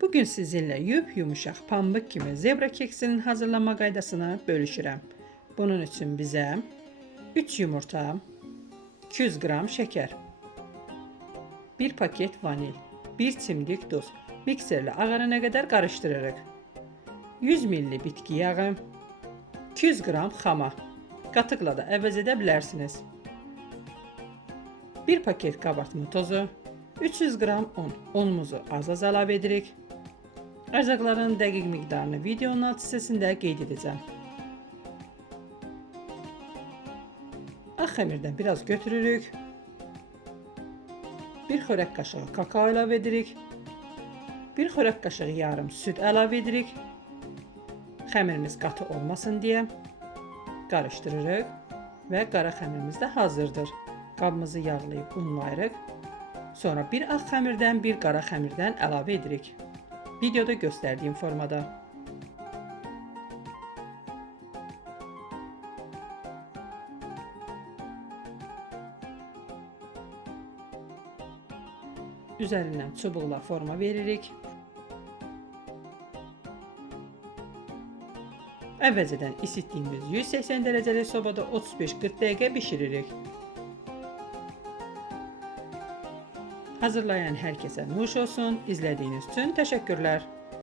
Bugün sizinle yumuşak pambık kimi zebra keksinin hazırlama qaydasını bölüşürəm. Bunun için bize 3 yumurta, 200 gram şeker, 1 paket vanil, 1 çimdik duz, mikserle ağarana kadar karıştırırıq. 100 ml bitki yağı, 200 gram xama, qatıqla da əvəz edə bilərsiniz. 1 paket kabartma tozu, 300 gram un. Unumuzu az əlavə edirik. Ərzaqların dəqiq miqdarını videonun alt hissəsində qeyd edəcəm. Ağ xəmirdən biraz götürürük. 1 xörək qaşığı kakao əlavə edirik. 1 xörək qaşığı yarım süd əlavə edirik. Xəmirimiz qatı olmasın deyə qarışdırırıq və qara xəmirimiz də hazırdır. Qabımızı yağlayıb unlayırıq. Sonra bir ağ xəmirdən, bir qara xəmirdən əlavə edirik. Videoda göstərdiyim formada. Üzərindən çubuqla forma veririk. Əvvəlcədən isitdiyimiz 180 dərəcəli sobada 35-40 dəqiqə bişiririk. Hazırlayan herkese nuş olsun. İzlediğiniz için teşekkürler.